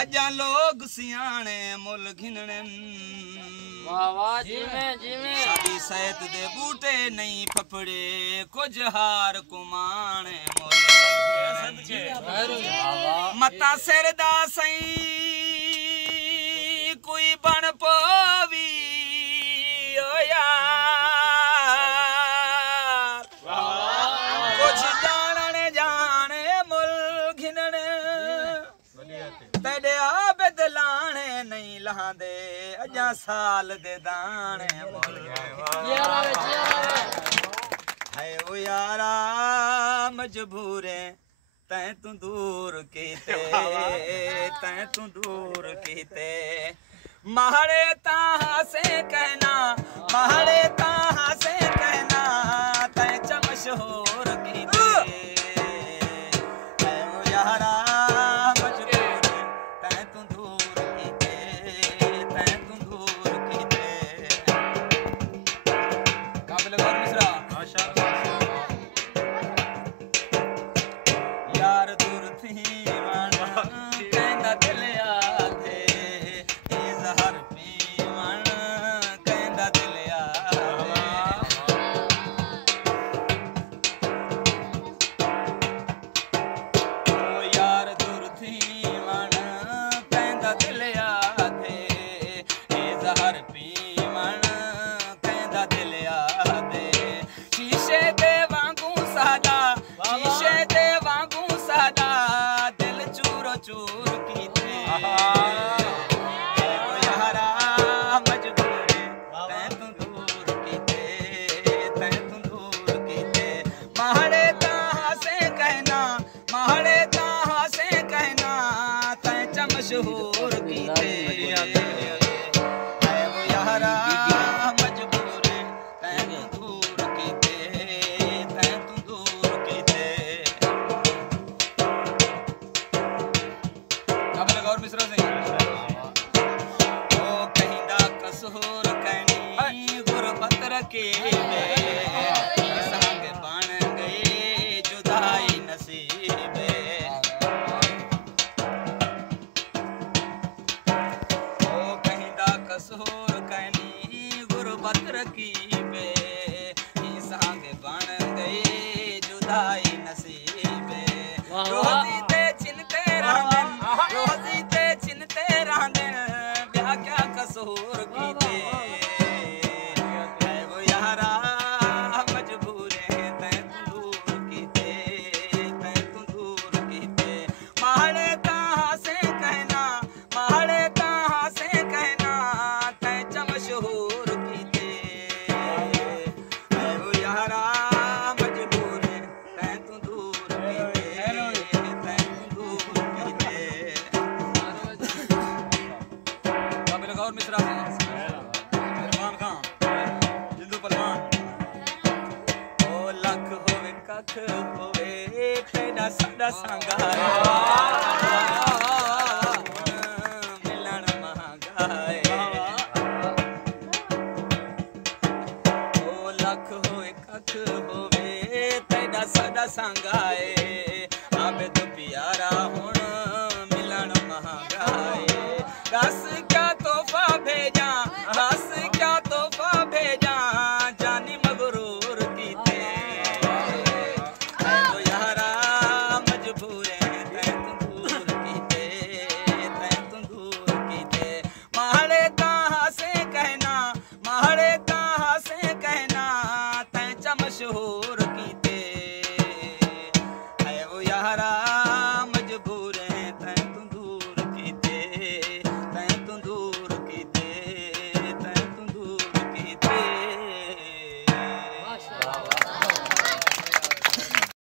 अजा लोग सियाने मुल घिनने साडी सेहत दे बूटे नहीं फफड़े कुछ हार कुमाने मुल मता सिरदा सई कोई बन पवी ओ यार कुछ जानने जाने मुल घिनने तेरे आबद लाने नहीं लहांदे अजा साल दे दाने है ओ यारा मजबूरे तैं तू दूर कीते महड़े ताहा से कहना तैं चमशहूर कीते है ओ यारा मशहूर कीते है वो यारा मजबूर तैं दूर कीते काबिल गौर मिश्रा सिंह ओ कहिंदा कसूर कहनी गुरबत रखे संग बन गए जुदाई नसीब कसूर कहनी गुरबत रकीबे संग बन गए जुदाई नसीबे रोजी ते चिनते रहंदन ब्याह क्या कसूर कीते है वो यारा मजबूर तैं दूर कीते महड़े ताहा से कहना मशहूर कीते है वो यारा मजबूर तैं तू दूर कीते काबिल गौर मिश्रा इरफान खान जिंदू पहलवान ओ लख होवे कख होवे तेरा साडा संगार लख होए कख होवे तेरा साडा संगाए